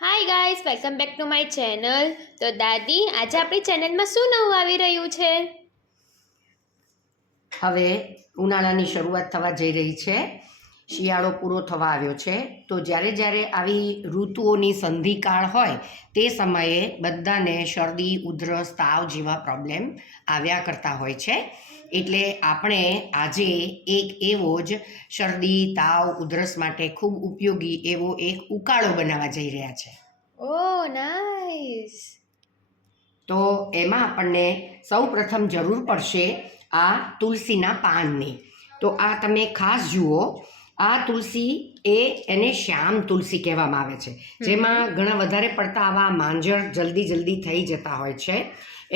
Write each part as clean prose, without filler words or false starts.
Hi guys, welcome back to my channel. તો દાદી, આજે આપણી ચેનલમાં શું નવું આવી રહ્યું છે? હવે ઉનાળાની શરૂઆત થવા જઈ રહી છે. શિયાળો પૂરો થવા આવ્યો છે. તો જ્યારે જ્યારે આવી ઋતુઓની સંધિકાળ હોય તે સમયે બધાને શરદી, ઉધરસ, તાવ જેવા પ્રોબ્લેમ આવ્યા કરતા હોય છે. એટલે આપણે આજે એક એવો જ શરદી, તાવ, ઉધરસ માટે ખૂબ ઉપયોગી એવો એક ઉકાળો બનાવવા જઈ રહ્યા છે. ઓહ નાઈસ. તો એમાં આપણને સૌ પ્રથમ જરૂર પડશે આ તુલસીના પાનની. તો આ તમે ખાસ જુઓ, આ તુલસી એને શ્યામ તુલસી કહેવામાં આવે છે, જેમાં ઘણા વધારે પડતા આવા માંજર જલ્દી થઈ જતા હોય છે.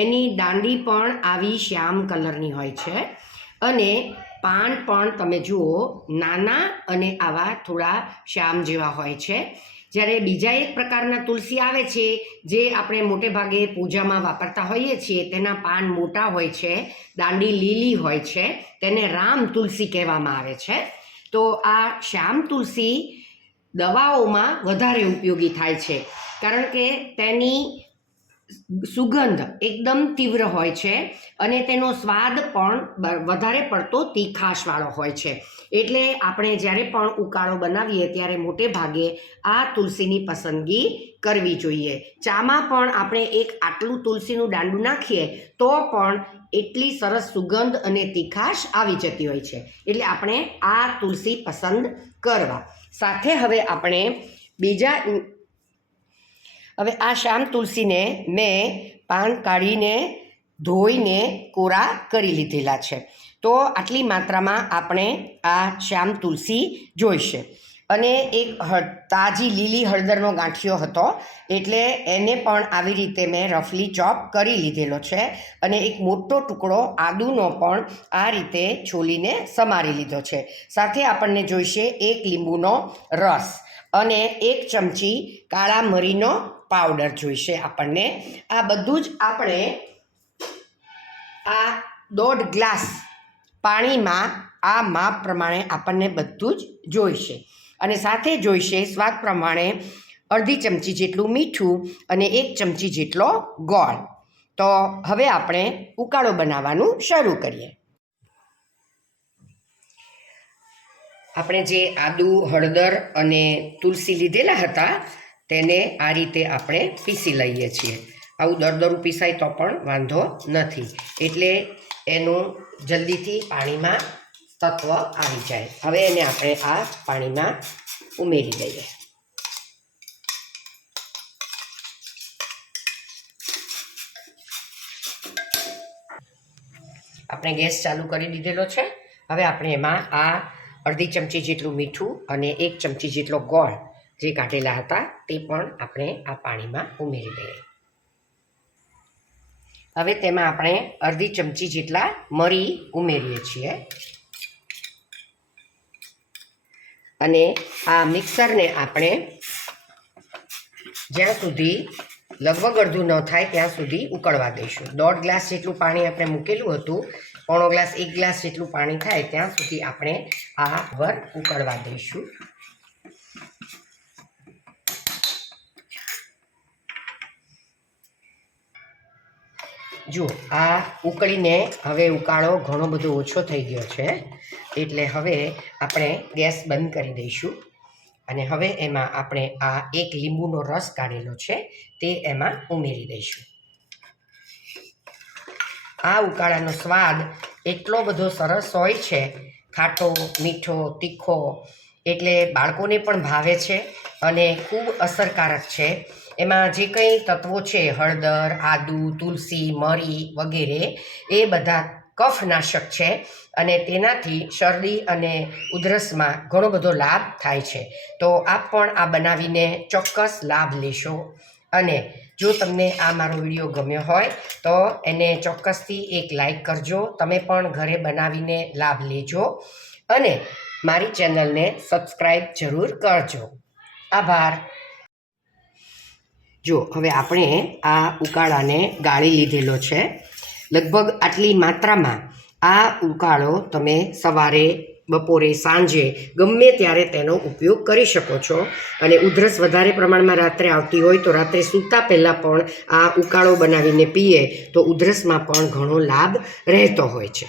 એની દાંડી પણ આવી શ્યામ કલરની હોય છે અને પાન પણ તમે જુઓ નાના અને આવા થોડા શ્યામ જેવા હોય છે. જ્યારે બીજા એક પ્રકારના તુલસી આવે છે જે આપણે મોટે ભાગે પૂજામાં વાપરતા હોઈએ છીએ, તેના પાન મોટા હોય છે, દાંડી લીલી હોય છે, તેને રામ તુલસી કહેવામાં આવે છે. તો આ શ્યામ તુલસી દવાઓમાં વધારે ઉપયોગી થાય છે, કારણ કે તેની સુગંધ એકદમ તીવ્ર હોય છે અને તેનો સ્વાદ પણ વધારે પડતો તીખાશવાળો હોય છે. એટલે આપણે જ્યારે પણ ઉકાળો બનાવીએ ત્યારે મોટે ભાગે આ તુલસીની પસંદગી કરવી જોઈએ. ચામાં પણ આપણે એક આટલું તુલસીનું દાંડું નાખીએ તો પણ એટલી સરસ સુગંધ અને તીખાશ આવી જતી હોય છે. એટલે આપણે આ તુલસી પસંદ કરવા સાથે હવે આપણે હવે આ શ્યામ તુલસીને મેં પાન કાઢીને ધોઈને કોરા કરી લીધેલા છે. તો આટલી માત્રામાં આપણે આ શ્યામ તુલસી જોઈશે. અને એક તાજી લીલી હળદરનો ગાંઠિયો હતો, એટલે એને પણ આવી રીતે મેં રફલી ચોપ કરી લીધેલો છે. અને એક મોટો ટુકડો આદુનો પણ આ રીતે છોલીને સમારી લીધો છે. સાથે આપણને જોઈશે એક લીંબુનો રસ અને 1 ચમચી કાળા મરીનો પાવડર જોઈશે આપણને. આ બધું જ આપણે આ 1.5 ગ્લાસ પાણીમાં આ માપ પ્રમાણે આપણને બધું જ જોઈશે. અને સાથે જોઈશે સ્વાદ પ્રમાણે અડધી ચમચી જેટલું મીઠું અને 1 ચમચી જેટલો ગોળ. તો હવે આપણે ઉકાળો બનાવવાનું શરૂ કરીએ. આપણે જે આદુ, હળદર અને તુલસી લીધેલા હતા તેને આ રીતે આપણે પીસી લઈએ છીએ. આવું દરદરું પીસાય તો પણ વાંધો નથી, એટલે એનું જલ્દીથી પાણીમાં તત્વ આવી જાય. હવે એને આપણે આ પાણીમાં ઉમેરી દઈએ. આપણે ગેસ ચાલુ કરી દીધેલો છે. હવે આપણે એમાં આ અડધી ચમચી જેટલું મીઠું અને 1 ચમચી જેટલો ગોળ જે કાઢેલા હતા તે પણ આપણે આ પાણીમાં ઉમેરી દઈએ. હવે તેમાં આપણે અડધી ચમચી જેટલા મરી ઉમેરીએ છીએ અને આ મિક્સરને આપણે જ્યાં સુધી લગભગ અડધું ન થાય ત્યાં સુધી ઉકળવા દઈશું. 1.5 ગ્લાસ જેટલું પાણી આપણે મૂકેલું હતું, 1 ગ્લાસ 1 ગ્લાસ જેટલું પાણી થાય ત્યાં સુધી આપણે આ ઉકળવા દઈશું. જો આ ઉકળીને હવે ઉકાળો ઘણો બધો ઓછો થઈ ગયો છે, એટલે હવે આપણે ગેસ બંધ કરી દઈશું. અને હવે એમાં આપણે આ 1 લીંબુનો રસ કાઢેલો છે તે એમાં ઉમેરી દઈશું. આ ઉકાળાનો સ્વાદ એટલો બધો સરસ હોય છે, ખાટો, મીઠો, તીખો, એટલે બાળકોને પણ ભાવે છે અને ખૂબ અસરકારક છે. એમાં જે કંઈ તત્વો છે, હળદર, આદુ, તુલસી, મરી વગેરે, એ બધા કફનાશક છે અને તેનાથી શરદી અને ઉધરસમાં ઘણો બધો લાભ થાય છે. તો આપ પણ આ બનાવીને ચોક્કસ લાભ લેશો. અને જો તમને આ મારો વિડીયો ગમ્યો હોય તો એને ચોક્કસથી એક લાઈક કરજો. તમે પણ ઘરે બનાવીને લાભ લેજો અને મારી ચેનલને સબસ્ક્રાઈબ જરૂર કરજો. આભાર. જો હવે આપણે આ ઉકાળાને ગાળી લીધેલો છે. લગભગ આટલી માત્રામાં આ ઉકાળો તમે સવારે બપોરે સાંજે ગમે ત્યારે તેનો ઉપયોગ કરી શકો છો. અને ઉધરસ વધારે પ્રમાણમાં રાત્રે આવતી હોય તો રાત્રે સૂતા પહેલાં પણ આ ઉકાળો બનાવીને પીએ તો ઉધરસમાં પણ ઘણો લાભ રહેતો હોય છે.